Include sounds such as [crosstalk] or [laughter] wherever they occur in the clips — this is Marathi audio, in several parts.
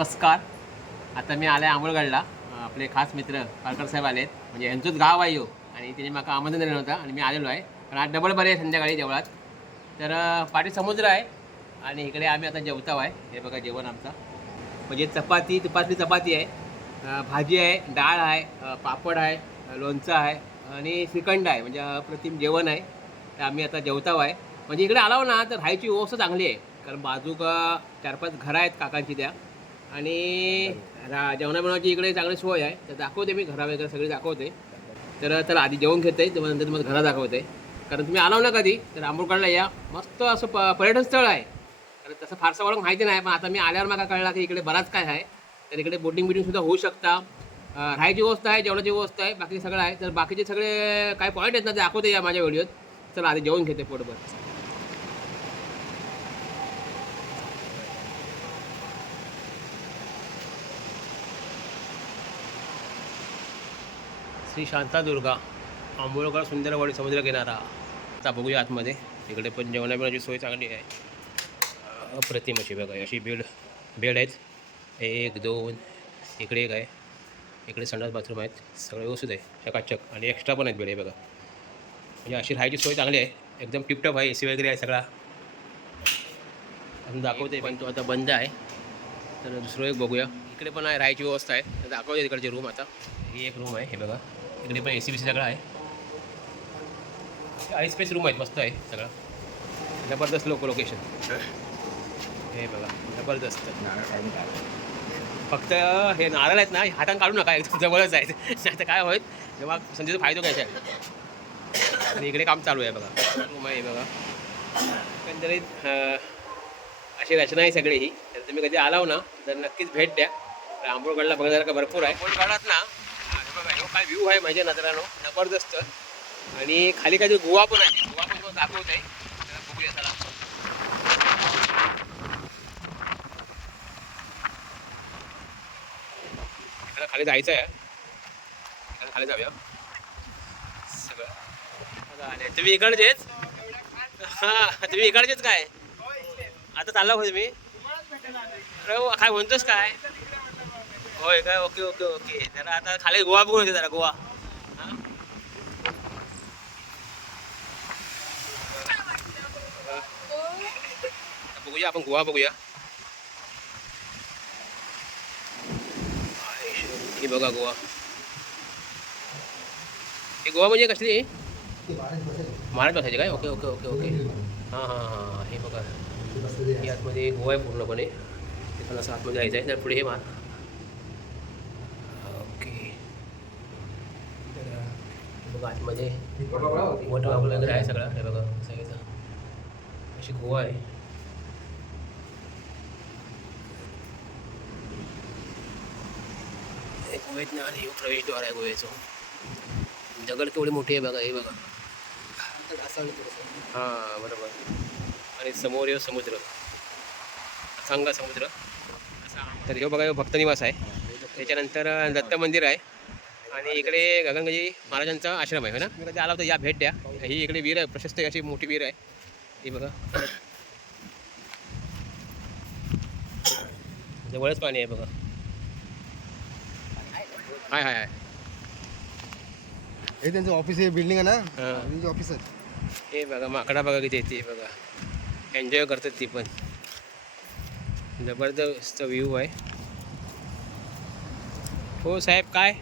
नमस्कार. आता मी आलाय आंबोळगडला. आपले खास मित्र पालकर साहेब आलेत. म्हणजे यांचंच गाव आहे हो आणि तिने मला आमंत्रण दिलं होतं आणि मी आलेलो आहे. पण आज डबल बरे आहे संध्याकाळी जेवणात. तर पाठी समुद्र आहे आणि इकडे आम्ही आता जेवताव आहे. हे बघा जेवण आमचं. म्हणजे चपाती तुपातली चपाती आहे. भाजी आहे डाळ आहे पापड आहे लोणचं आहे आणि श्रीखंड आहे. म्हणजे अप्रतिम जेवण आहे. तर आम्ही आता जेवताव आहे. म्हणजे इकडे आलाव ना तर राहायची व्यवस्था चांगली आहे. कारण बाजूक चार पाच घरं आहेत काकांची त्या. आणि रा जेवणा बनवायची इकडे चांगली सोय आहे. तर दाखवते मी घरा वगैरे सगळी दाखवते. तर त्याला आधी जेवण घेते तेव्हा नंतर तुम्हाला घरा दाखवते. कारण तुम्ही आलाव ना कधी तर आंबोळकडला या. मस्त असं प पर्यटन स्थळ आहे. कारण तसं फारसं मला माहिती नाही पण आता मी आल्यावर मला कळला की इकडे बराच काय आहे. तर इकडे बोटिंग बिटिंगसुद्धा होऊ शकता. राहायची व्यवस्था आहे जेवणाची व्यवस्था आहे बाकी सगळं आहे. तर बाकीचे सगळे काय पॉईंट आहेत ना ते दाखवते या माझ्या व्हिडिओत. चला आधी जेवण घेते पोटभर. श्री शांतादुर्गा आंबोळकर सुंदरवाडी समुद्रकिनारा आता बघूया आतमध्ये. इकडे पण जेवणा सोय चांगली आहे. अप्रतिम अशी बघा अशी बेड बेड आहेत. एक दोन इकडे एक आहे. इकडे संडास बाथरूम आहेत. सगळे व्यवस्थित आहे. चकाचक. आणि एक्स्ट्रा पण आहेत बेड आहे बघा. म्हणजे अशी राहायची सोय चांगली आहे. एकदम टिपटॉप आहे ए सी वगैरे आहे सगळा. अजून दाखवते पण तो आता बंद आहे. तर दुसरं एक बघूया. इकडे पण आहे राहायची व्यवस्था आहे. तर दाखवते तिकडचे रूम आता. ही एक रूम आहे हे बघा. इकडे पण ए सी बी सी सगळं आहे. आई स्पेस रूम आहेत मस्त आहे सगळं. जबरदस्त लोक लोकेशन हे बघा जबरदस्त. फक्त हे नारळ आहेत ना हातान काढू नका एकदम जवळच आहेत. नाही तर काय होईल? तेव्हा संधीचा फायदा घ्यायचा आहे. आणि इकडे काम चालू आहे बघा. रूम आहे बघा. एकंदरीत अशी रचना आहे सगळी ही. तर तुम्ही कधी आलाव ना तर नक्कीच भेट द्या. तर बघण्यासारखं भरपूर आहे. आंबोळगडात ना काय व्ह्यू आहे माझ्या नजरानं. जबरदस्त. आणि खाली काय गोवा पण आहे. गोवा पण तुम्हाला दाखवत आहे बघूया चला. इकडं खाली जायचं आहे इकडं खाली जाऊया. सगळं. तुम्ही इकडचेच? हा तुम्ही इकडचेच काय? आता चालला होय तुम्ही? अरे काय म्हणतोस काय? होय काय? Okay okay okay. जरा आता खाली गोवा बघून येते जरा गोवा. बघूया आपण गोवा बघूया. ही बघा गोवा. हे गोवा म्हणजे कसली? महाराज बसायचे काय? Okay okay okay okay. हां हां हां हे. बघा. हे आतमध्ये गोवा आहे पूर्णपणे. ते असं आतमध्ये जायचं आहे. तर पुढे हे मार ओके तर हे बघा आतमध्ये वॉटर वागलं वगैरे आहे सगळं. हे बघा सगळं अशी गोवा आहे. हे गोव्यात ना आणि हे प्रवेशद्वार आहे गोव्याचं. दगड केवढी मोठी आहे बघा हे बघा. हां बरोबर. आणि समोर येऊ समुद्र. सांगा समुद्र. असा तर हे बघा भक्त निवास आहे. त्याच्यानंतर दत्त मंदिर आहे. आणि इकडे गगनगजी महाराजांचा आश्रम आहे हो ना? मी कधी आला होता या भेट द्या. ही इकडे वीर आहे प्रशस्त अशी मोठी वीर आहे. ही बघा. जवळच पाणी आहे बघा. हाय हाय हाय. हे त्यांचं ऑफिस आहे बिल्डिंग आहे ना? हां. त्यांची ऑफिस आहे. हे बघा माकडा बघा किती येते बघा. एन्जॉय करतात ती पण. जबरदस्त व्ह्यू आहे. हो साहेब काय?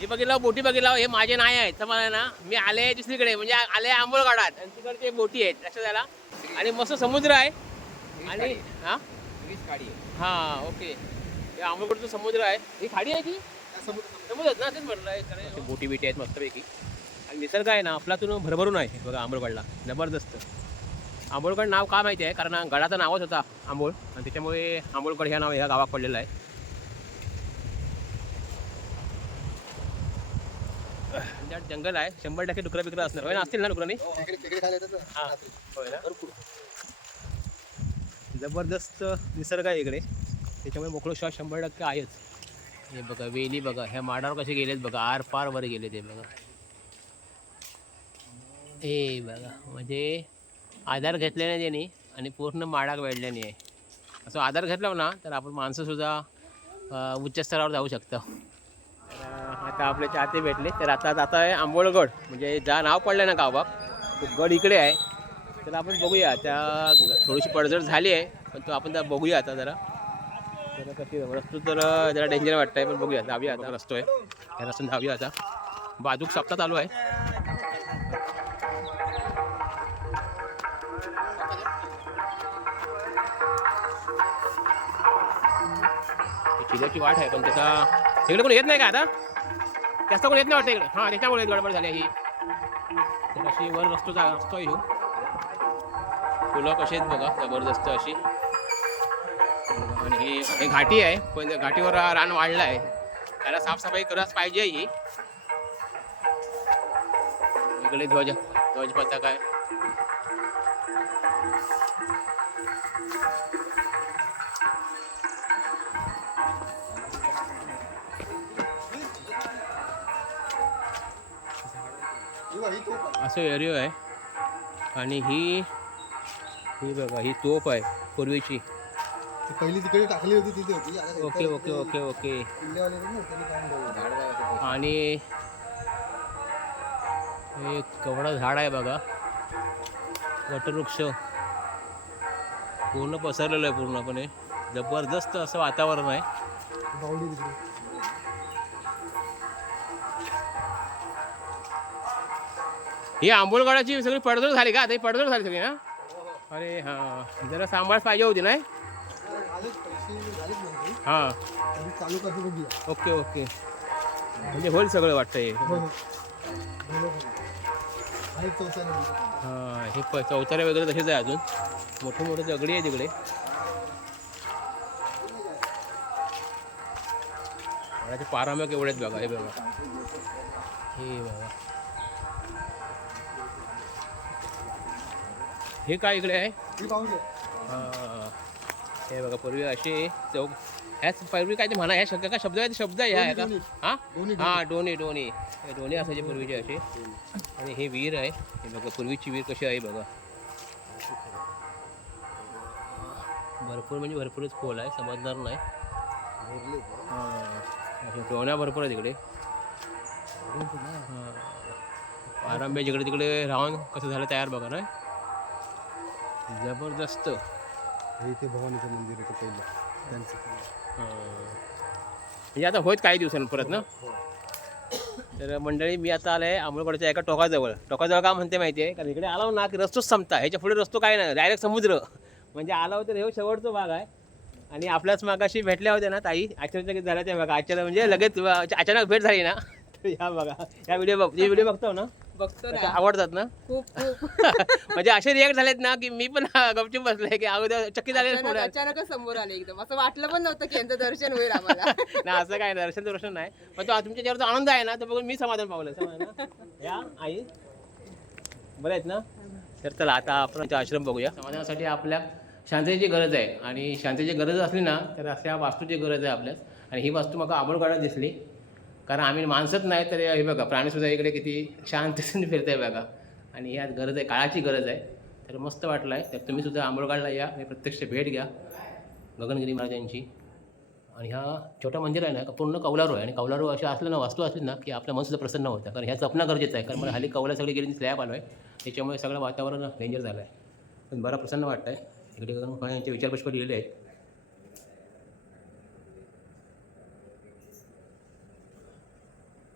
हे बघितलं बोटी बघितलं हे माझे नाही आहेत. मला ना मी आले दुसरीकडे म्हणजे आले आंबोळगडात. आणि तिकडचे बोटी आहेत लक्षात आला? आणि मस्त समुद्र आहे. आणि हा? हा ओके. हे आंबोळगडचं समुद्र आहे. ही खाडी आहे की समुद्र ना तेच म्हटलं बोटी बिटी आहेत मस्तपैकी. आणि निसर्ग आहे ना आपलातून भरभरून आहे. बघा आंबोळगडला. जबरदस्त. आंबोळगड नाव का माहिती आहे? कारण गडाचं नावच होता आंबोळ. आणि त्याच्यामुळे आंबोळगड ह्या नाव ह्या गावात पडलेलं आहे. त्यात जंगल आहे शंभर टक्के डुकरं बिकरं असणार. होय ना असतील ना डुकरांनी होय ना? जबरदस्त निसर्ग आहे इकडे. त्याच्यामुळे मोकळं श्वास शंभर टक्के आहेच. हे बघा वेली बघा ह्या माडावर कसे गेलेत बघा आर पार वर गेले ते बघा. हे बघा. म्हणजे आधार घेतल्याने त्यांनी आणि पूर्ण माडाक वेढल्याने आहे. असं आधार घेतला ना तर आपण माणसंसुद्धा उच्च स्तरावर जाऊ शकतो. आता आपले चाहते भेटले तर आता आता आहे आंबोळगड. म्हणजे जा नाव पडलं ना गावात. तो गड इकडे आहे. तर आपण बघूया. त्या थोडीशी पडझड झाली आहे पण तो आपण त्या बघूया आता जरा. जरा कशी रस्तो तर जरा डेंजर वाटतंय पण बघूया. धावूया आता. रस्तो आहे. या रस्त्याने धावूया आता. बाजूक सप्ताह चालू आहे. ही वाट आहे पण त्याचा तिकडे कोण येत नाही का आता? जास्त कोण येत नाही वाटतं इकडे. हां त्याच्यामुळे गडबड झाली ही. तर अशी वर रस्तो जा रस्तो आहे फुलं कशी आहेत बघा जबरदस्त अशी. आणि हे हे घाटी आहे पण त्या घाटीवर रान वाढलं आहे. त्याला साफसफाई करायच पाहिजे ही. इकडे ध्वज ध्वज पताका आहे. असं एरियो आहे. आणि ही ही बघा ही तोप आहे पूर्वीची. पहिली तिकडे टाकली होती तिथे होती. Okay okay okay okay. आणि हे कवडा झाड आहे बघा. वटवृक्ष. पूर्ण पसरलेलं आहे पूर्णपणे. जबरदस्त असं वातावरण आहे. ही आंबोलगडाची सगळी पडझड झाली का? आता पडझड झाली सगळी ना अरे हां. जरा सांभाळ पाहिजे होती नाही? हां. Okay okay. म्हणजे होईल सगळं वाटतं आहे हां हे प चौतारे वगैरे तसेच आहे अजून. मोठे मोठे दगडी आहे तिकडे. पारामक एवढेच आहेत बघा हे बघा. हे बघा. हे काय इकडे आहे? ही बघा पूर्वी असे चौक ह्याच पूर्वी काय ते म्हणा ह्या शब्द काय शब्द आहे? ते शब्द आहे ह्या का? हां? दोन्ही हां डोनी डोनी डोनी असायचे पूर्वीचे असे. आणि हे विहीर आहे. हे बघा पूर्वीची विहीर कशी आहे बघा. भरपूर म्हणजे भरपूरच खोल आहे समजणार नाही. हां. डोण्या भरपूर आहे तिकडे. हां. आरांबे जिकडे तिकडे राहून कसं झालं तयार बघा ना जबरदस्त. हे इथे भवानीचं मंदिर आहे पहिलं? त्यांचं. हां. म्हणजे आता होत काही दिवसांनी परत ना? तर मंडळी मी आता आलं आहे आंबोळगडच्या एका टोकाजवळ. टोकाजवळ का म्हणते माहिती आहे कारण इकडे आलो ना की रस्तोच संपता. ह्याच्या पुढे रस्तो काय नाही. डायरेक्ट समुद्र. म्हणजे आला तर हे शेवटचा भाग आहे. आणि आपल्याच मागाशी भेटल्या होत्या ना ताई. आश्चर्यचकित झाल्या त्या बघा. आश्चर्य म्हणजे लगेच अचानक भेट झाली ना. [laughs] तर या बघा. या व्हिडिओ बघ व्हिडिओ बघतो ना. बघतो ना. आवडतात ना? खूप खूप. [laughs] म्हणजे असे रिॲक्ट झालेत ना की मी पण गपचूप बसलोय की अगोदर चक्की झाले अचानक अचानकच समोर आले एकदम. असं वाटलं पण नव्हतं की यांचं दर्शन होईल आम्हाला. [laughs] ना असं काय नाही, दर्शन दर्शन नाही. पण तो तुमच्या चेहऱ्याचा आनंद आहे ना तो बघून मी समाधान पावलं. समाधान. ना? या आई. बरं आहेत ना? तर चला आता आपण आश्रम बघूया. समाधानासाठी आपल्या शांततेची गरज आहे. आणि शांततेची गरज असली ना तर अशा वास्तूची गरज आहे आपल्यात आणि ही वास्तू मला आंबोळगडात दिसली. कारण आम्ही माणसंच नाही तर हे बघा प्राणीसुद्धा इकडे किती शांततेने [laughs] फिरत आहे बघा. आणि यात गरज आहे काळाची गरज आहे. तर मस्त वाटलं आहे. तर तुम्हीसुद्धा आंबोळगाडला या आणि प्रत्यक्ष भेट घ्या. गगनगिरी महाराजांची. आणि हा छोटा मंदिर आहे ना पूर्ण कौलारू आहे. आणि कौलारू अशा असलं ना वास्तू असली ना की आपलं मनसुद्धा प्रसन्न होतं कारण ह्या जपणं गरजेचं आहे. कारण मला हल्ली कौला सगळी गेली स्लॅब आलो आहे त्याच्यामुळे सगळं वातावरण डेंजर झालं आहे पण बरा प्रसन्न वाटतं आहे इकडे गगन यांचे विचारपुष्प लिहिलेले आहेत.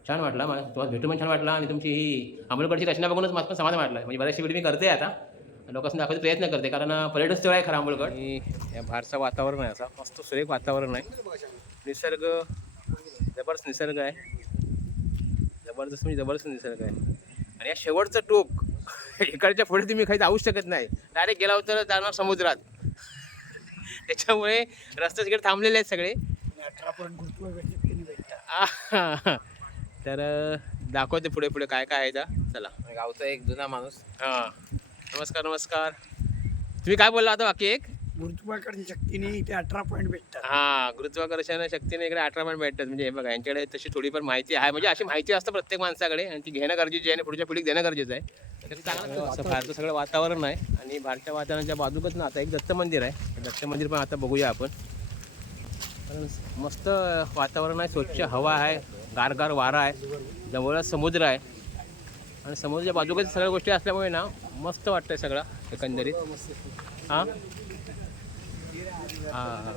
छान वाटला. मला तुम्हाला भेटून पण छान वाटला आणि तुमची ही अमलगडची रचना बघूनच मला पण समाधान वाटलं. म्हणजे बऱ्याचशा व्हिडिओ मी करते आता. लोकांना दाखवायचा प्रयत्न करते कारण पर्यटन स्थळ आहे खरं आंबोलगड. आणि या वातावरण आहे असं. मस्त सुरेख वातावरण आहे. निसर्ग जबरदस्त निसर्ग आहे. जबरदस्त म्हणजे जबरदस्त निसर्ग आहे. आणि या शेवटचं टोक [laughs] इकडच्या पुढे तुम्ही काही जाऊ शकत नाही. डायरेक्ट गेला तर जाणार समुद्रात. [laughs] त्याच्यामुळे रस्ते तिकडे थांबलेले आहेत सगळे. तर दाखवते पुढे पुढे काय काय आहे का चला. गावचा एक जुना माणूस. हां. नमस्कार नमस्कार. तुम्ही काय बोलला आता बाकी एक? गुरुत्वाकर्षण शक्तीने इथे अठरा पॉईंट भेटतात. हा गुरुत्वाकर्षण शक्तीने इकडे अठरा पॉईंट भेटतात. म्हणजे हे बघा यांच्याकडे तशी थोडीफार माहिती आहे. म्हणजे अशी माहिती असतं प्रत्येक माणसाकडे आणि ती घेणं गरजेची आहे आणि पुढच्या पिढीक देणं गरजेचं आहे. तर चांगलं असं बाहेरचं सगळं वातावरण आहे आणि बाहेरच्या वातावरणाच्या बाजूकच ना आता एक दत्त मंदिर आहे. दत्त मंदिर पण आता बघूया आपण. मस्त वातावरण आहे स्वच्छ हवा आहे गारगार वारा आहे जवळच समुद्र आहे. आणि समुद्राच्या बाजूकडे सगळ्या गोष्टी असल्यामुळे ना मस्त वाटतंय सगळं एकंदरीत. हां? हां हा.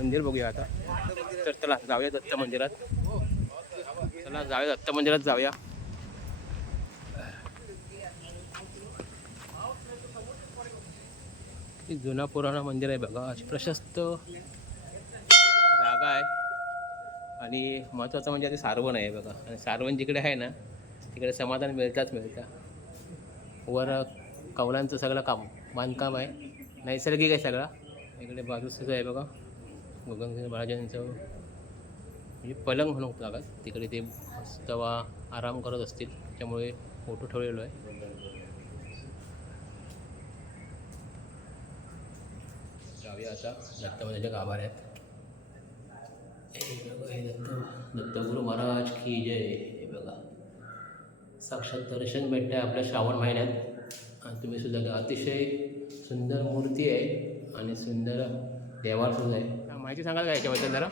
मंदिर बघूया आता. तर चला जाऊया दत्त मंदिरात. चला जाऊया दत्त मंदिरात जाऊया. जुना पुराणा मंदिर आहे बघा प्रशस्त. आणि महत्त्वाचं म्हणजे ते सारवण आहे बघा. आणि सारवण जिकडे आहे ना तिकडे समाधान मिळताच मिळतं. वर कौलांचं सगळं काम बांधकाम आहे. नैसर्गिक आहे सगळा. इकडे बाजूचं आहे बघा. गगनसिंह महाराजांचं म्हणजे पलंग म्हणून लागत तिकडे ते तवा आराम करत असतील. त्यामुळे फोटो ठेवलेलो आहे. जाऊया आता. दत्तमाच्या गाभाऱ्यात दत्तगुरु महाराज की जय. हे बघा. साक्षात दर्शन भेटतं आहे आपल्या श्रावण महिन्यात. आणि तुम्ही सुद्धा अतिशय सुंदर मूर्ती आहे आणि सुंदर देवासुद्धा आहे. माहिती सांगाल का याच्याबद्दल जरा?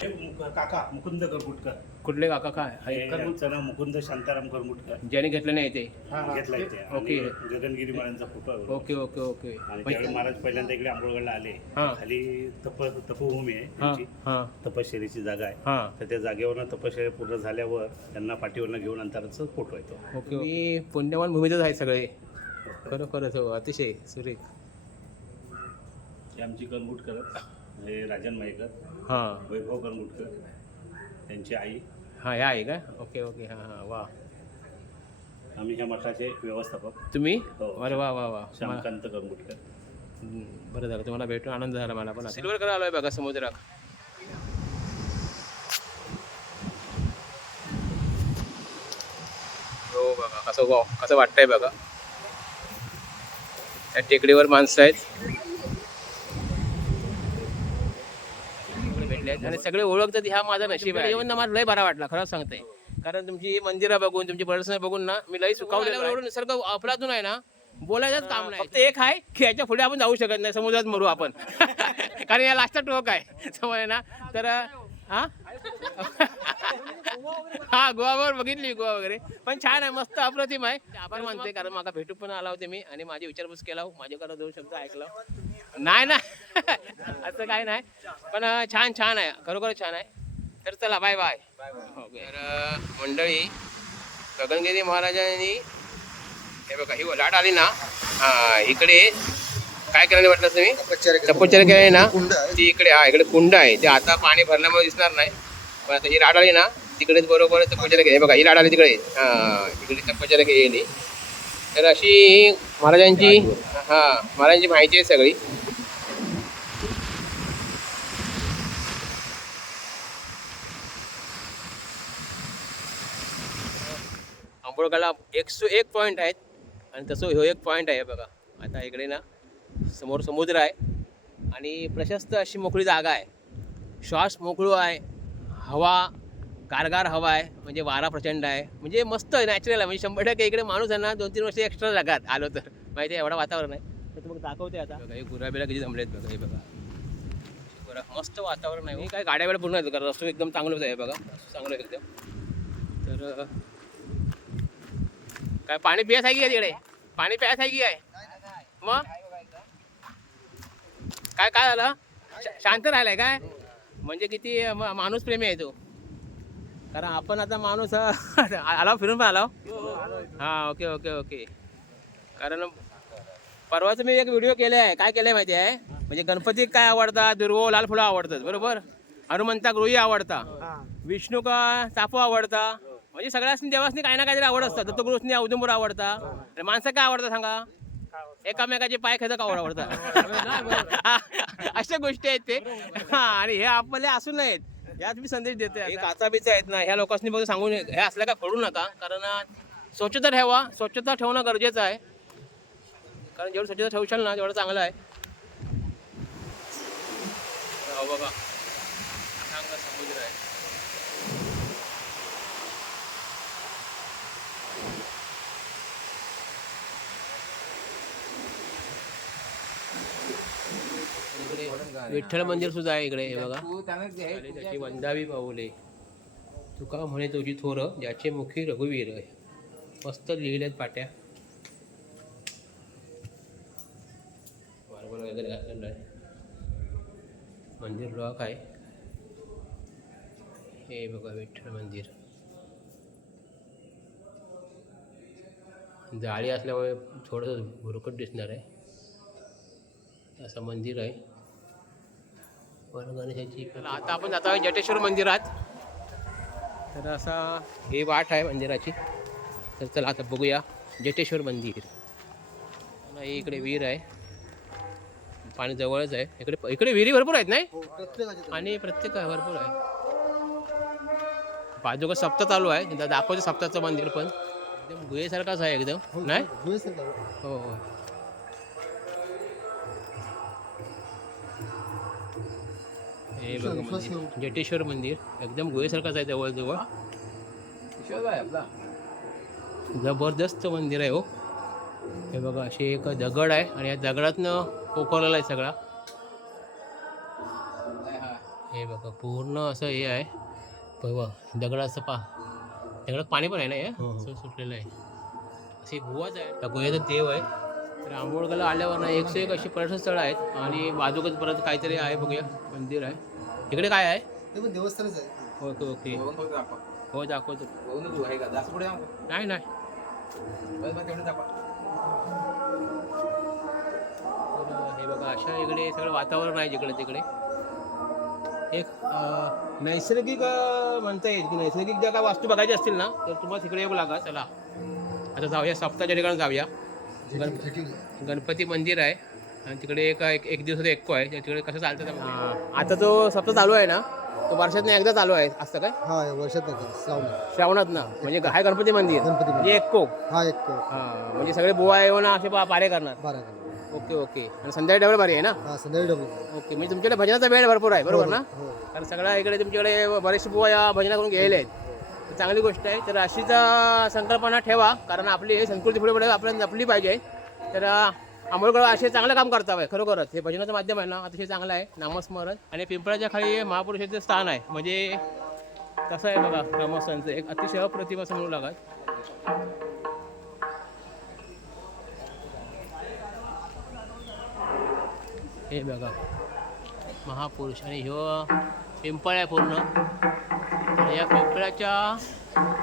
हे मुक- काका मुकुंद कुठले काका काय? नाव मुकुंद शांताराम गरगुटकर ज्याने घेतलं नाही ते? घेतला इथे ओके. गगनगिरी महाराजांचा फोटो आहे. Okay okay okay. आणि त्यावेळी महाराज पहिल्यांदा इकडे आंबोळगडला आले. हा. खाली तप तपोभूमी आहे हां त्यांची. हां. तपश्चर्याची जागा आहे. हां. तर त्या जागेवरनं तपश्चर्या पूर्ण झाल्यावर त्यांना पाठीवरनं घेऊन अंतराचा फोटो येतो ओके मी पुण्यवान भूमीतच आहे सगळे. खरोखरच हो अतिशय सुरेख. हे आमची गरगुटकर हे राजन मयेकर हां. वैभव गरगुटकर त्यांची आई. हां हे आहे का? Okay okay. हां हां. वा. आम्ही ह्या मठाचे व्यवस्थापक. तुम्ही? हो. अरे वा वा वा. मला- श्यामकांत हम्म, बरं झालं. तुम्हाला भेटून आनंद झाला मला पण सिल्वर कलर आलोय बघा समुद्रात. हो बघा कसं वा कसं वाटतंय बघा. त्या टेकडीवर माणसं आहेत. आहेत आणि सगळे ओळखतात ह्या माझा नशीब आहे येऊन ना मला लय बरा वाटला खरंच सांगते. कारण तुमची ही मंदिरं बघून तुमची प्रदर्शन बघून ना मी लई सुखावलेलं एवढं निसर्ग अफलातून आहे ना बोलायचंच काम नाही. फक्त एक आहे की याच्यापुढे आपण जाऊ शकत नाही समुद्रात मरू आपण. [laughs] कारण या लास्टचा टोक आहे. [laughs] समज ना तर हा? हा गोवावर बघितली गोवा वगैरे. पण छान आहे मस्त अप्रतिम आहे. आभार मानते कारण मला भेटू पण आला होते मी आणि माझी विचारपूस केला हो. माझ्याकडे दोन शब्द ऐकला. नाही ना [laughs] असं काय नाही. पण छान छान आहे. खरोखर छान आहे. तर चला बाय बाय तर मंडळी गगनगिरी महाराजांनी हे बघा ही लाट आली ना? हा इकडे काय करायला वाटलं तुम्ही? तपश्चर्या केली. ना? ती इकडे हा इकडे कुंड आहे. ते आता पाणी भरल्यामुळे दिसणार नाही. पण आता ही लाट आली ना तिकडेच बरोबर तपश्चर्या केली. बघा ही लाट आली तिकडे हां इकडे तपश्चर्या केली तर अशी महाराजांची हा महाराजांची माहिती आहे सगळी. आंबोळगाला एकशे एक पॉईंट आहेत. आणि तसं ह्यो एक पॉईंट आहे बघा. आता इकडे ना समोर समुद्र आहे. आणि प्रशस्त अशी मोकळी जागा आहे. श्वास मोकळू आहे. हवा गारगार हवा आहे म्हणजे वारा प्रचंड आहे. म्हणजे मस्त आहे नॅचरल आहे. म्हणजे शंभर टक्के इकडे माणूस आहे ना दोन तीन वर्ष एक्स्ट्रा जगात आलो तर. माहिती आहे एवढं वातावरण आहे. तर तुम्हाला दाखवते आता. बघा हे गुराबिला किती जमलेत बघा हे बघा. गुरा मस्त वातावरण आहे. काय गाड्या वेळा पूर्ण आहेत कारण रस्तो एकदम चांगलंच आहे बघा. चांगलं आहे एकदम. तर काय पाणी पियास आहे की तिकडे? पाणी प्यास आहे की काय? मग? काय काय झालं? शांत राहिलाय काय? म्हणजे किती माणूस प्रेमी आहे तो. कारण आपण आता माणूस [laughs] आला फिरून पण आला हा ओके ओके ओके. कारण परवाच मी एक व्हिडिओ केले आहे काय केलंय माहिती आहे? म्हणजे गणपती काय आवडतात? दुर्गो लाल फुलं आवडतात बरोबर? हनुमंता गृही आवडता. विष्णू का चाफो आवडता? म्हणजे सगळ्यासनी देवासनी काही ना काहीतरी आवड असतात दत्तगुरुसनी औदुंबर आवडता. माणसं काय आवडतं सांगा? एकामेकाचे पाय खदक आवडतात [laughs] [laughs] अशा गोष्टी आहेत ते. हा आणि हे आपले असू नयेत. यात मी संदेश देते काचा बिचा आहेत ना ह्या लोकांनी बघून सांगून हे असल्या का करू नका कारण स्वच्छता ठेवा. स्वच्छता ठेवणं गरजेचं आहे. कारण जेवढं स्वच्छता ठेवशाल ना तेवढं चांगलं आहे. बघा. समुद्र आहे. इकडे. विठ्ठल मंदिर सुद्धा आहे इकडे हे बघा. आणि त्याची वंदावी पाऊले तुका म्हणे तुझी थोर ज्याचे मुखी रघुवीर. मस्त लिहिलेत पाट्या. मार्बल वगैरे घातलेलं आहे. मंदिर लॉक आहे. हे बघा विठ्ठल मंदिर. जाळी असल्यामुळे थोडंसं भुरकट दिसणार आहे. असं मंदिर आहे. गणेशाची आता आपण जातो आहे जटेश्वर मंदिरात. तर असा हे वाट आहे मंदिराची. तर चला आता बघूया जटेश्वर मंदिर. आणि इकडे विहीर आहे. पाणी जवळच आहे. इकडे इकडे विहिरी भरपूर आहेत नाही? हो आणि प्रत्येक भरपूर आहे. बाजूला सप्ताह चालू आहे. दाखवतो सप्ताहचं मंदिर पण. एकदम गुहेसारखाच आहे एकदम नाही? हो हो. हे बघा मंदिर. जटेश्वर मंदिर. एकदम गुहेसारखाच आहे जवळजवळ जबरदस्त मंदिर आहे हो. हे बघा असे एक दगड आहे आणि या दगडातनं कोकवलेला आहे सगळा. हे बघा पूर्ण असं हे आहे. बघा दगडाचं पा दगडात पाणी पण आहे ना हे? हो, हो. असं सुटलेलं आहे. अशी गुहाच आहे. त्या गुहेचा देव आहे. तर आंबोळगाला आल्यावर ना एकशे एक अशी पर्यटन स्थळं आहेत. आणि बाजूकच परत काहीतरी आहे बघूया मंदिर आहे. इकडे काय आहे? ते पण देवस्थानच आहे. Okay okay. हो दाखवतो. नाही नाही. तर हे बघा अशा इकडे सगळं वातावरण आहे जिकडे तिकडे. एक अं, नैसर्गिक अं, म्हणता येईल की नैसर्गिक ज्या काय वास्तू बघायची असतील ना तर तुम्हाला तिकडे येऊ लागा. चला. आता जाऊया सप्ताच्या ठिकाणी जाऊया. गणपती मंदिर आहे. आणि तिकडे एक एक एक दिवसाचा एक्को आहे त्या तिकडे कसं चालतं ते- आता तो सप्ताह चालू आहे ना? तो वर्षातनं एकदा चालू आहे असतं काय? हा हे वर्षात नाही श्रावण श्रावणात. ना म्हणजे हाय गणपती मंदिर? गणपती मंदिर. म्हणजे एक्को? हा एक हा म्हणजे सगळे बुवा येऊन असे पा- पारे करणार. बारा किलो ओके ओके. आणि संध्याकाळी डबल भारी आहे ना? हा संध्याकाळी डबल ओके म्हणजे तुमच्याकडे भजनाचा वेळ भरपूर आहे बरोबर ना? हो कारण सगळ्या इकडे तुमच्याकडे बरेचसे बुवा या भजना करून गेले आहेत. तर चांगली गोष्ट आहे. तर अशीच अं, संकल्पना ठेवा कारण आपली ही संस्कृती पुढे पुढे आपल्याला जपली पाहिजे. तर आंबोळगड असे चांगलं काम करता आहे खरोखरच. हे भजनाचं माध्यम आहे ना अतिशय चांगलं आहे. नामस्मरण. आणि पिंपळाच्या खाली महापुरुषाचं स्थान आहे. म्हणजे कसं आहे बघा ग्रामस्थांचं एक अतिशय अप्रतिम असं म्हणू लागत हे बघा. महापुरुष. आणि ह्यो पिंपळ आहे पूर्ण. या पिंपळाच्या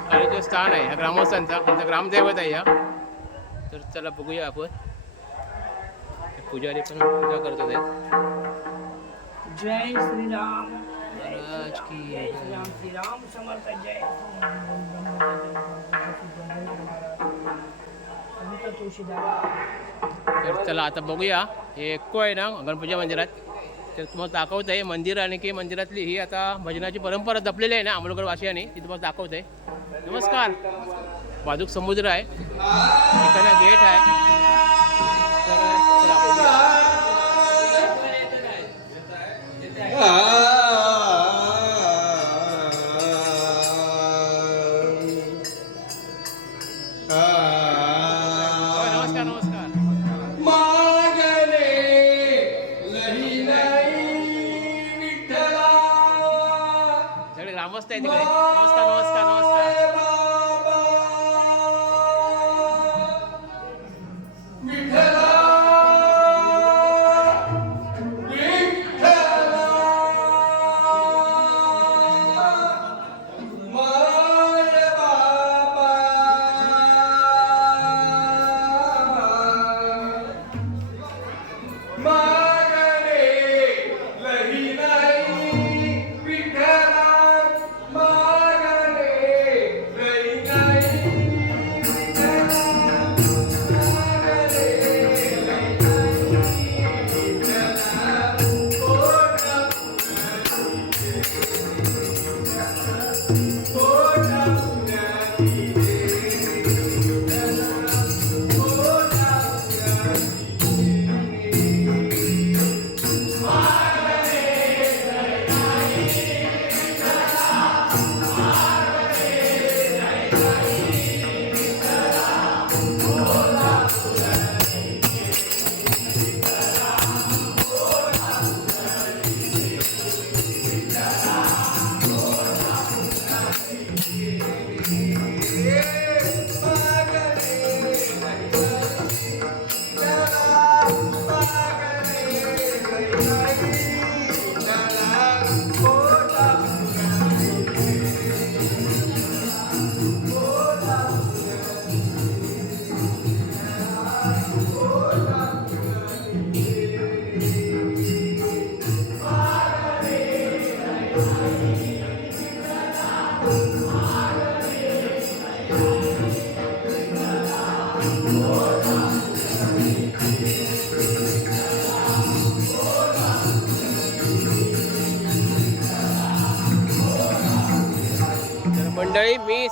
खाली जो स्थान आहे या ग्रामस्थांचा त्यांचा ग्रामदैवत आहे या तर चला बघूया आपण. पुजारी पण पूजा करत आहेत. जय श्री राम महाराज की जय श्री राम श्री राम समर्थ जय संत तुळशीदास तर चला आता बघूया. हे एक्को आहे ना गणपती मंदिरात. तर तुम्हाला दाखवत आहे. मंदिर आणि की मंदिरातली ही आता भजनाची परंपरा जपलेली आहे ना आंबेडकर वासियांनी ती तुम्हाला दाखवत आहे. नमस्कार. बाजूक समुद्र आहे. ठिकाणा गेट आहे. Ah.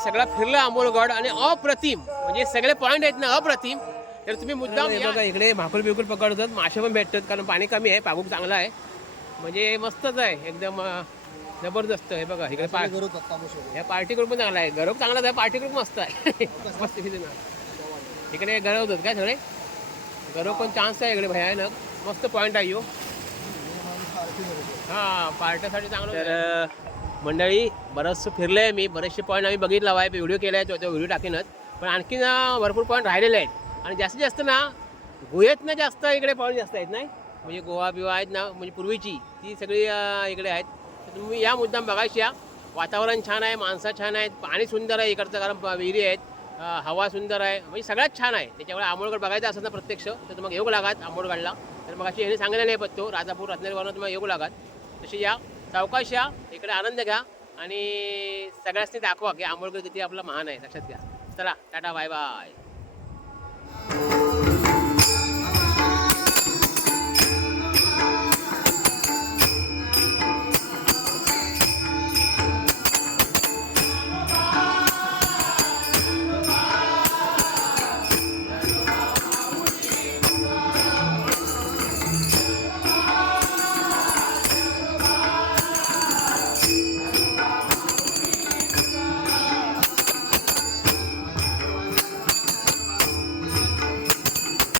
सगळा फिरलो आंबोलगड आणि अप्रतिम म्हणजे सगळे पॉईंट आहेत ना अप्रतिम. तर तुम्ही मुद्दाम या. बघा इकडे भाकूल बिकुल पकडतात मासे पण भेटतात कारण पाणी कमी आहे पागूक चांगला आहे. म्हणजे मस्तच आहे एकदम अं, जबरदस्त आहे बघा इकडे पा करू पत्ता मोठं. या पार्टी ग्रुप पण चांगला आहे. गरव चांगलाच आहे पार्टी ग्रुप मस्त आहे. [laughs] मस्त इकडे. गरवतात काय सगळे गरव पण चान्स आहे इकडे भयानक. मस्त पॉईंट आहे यो. हा पार्ट्यासाठी चांगलं तर मंडळी बरंचसं फिरलं आहे मी. बरेचसे पॉईंट आम्ही बघितला आहे व्हिडिओ केला आहे तो व्हिडिओ टाकीनच. पण आणखी ना भरपूर पॉईंट राहिलेले आहेत. आणि जास्तीत जास्त ना गोव्यातनं जास्त इकडे पॉईंट जास्त आहेत नाही? म्हणजे गोवा बिवा आहेत ना म्हणजे पूर्वीची ती सगळी इकडे आहेत. तर तुम्ही या मुद्दाम बघायची या वातावरण छान आहे माणसं छान आहेत पाणी सुंदर आहे इकडचं कारण विहिरी आहेत. हवा सुंदर आहे. म्हणजे सगळ्यात छान आहे. त्याच्यामुळे आंबोळगड बघायचं असेल ना प्रत्यक्ष तर तुम्हाला येऊ लागात आंबोळगडला तर मग अशी ह्याने सांगितलं नाही पत्तो राजापूर रत्नागिरीवरून तुम्हाला येऊ लागात. तशी या. सावकाश या इकडे आनंद घ्या आणि सगळ्यांनी दाखवा की आंबोळकर किती आपला महान आहे. लक्षात घ्या. चला टाटा बाय बाय.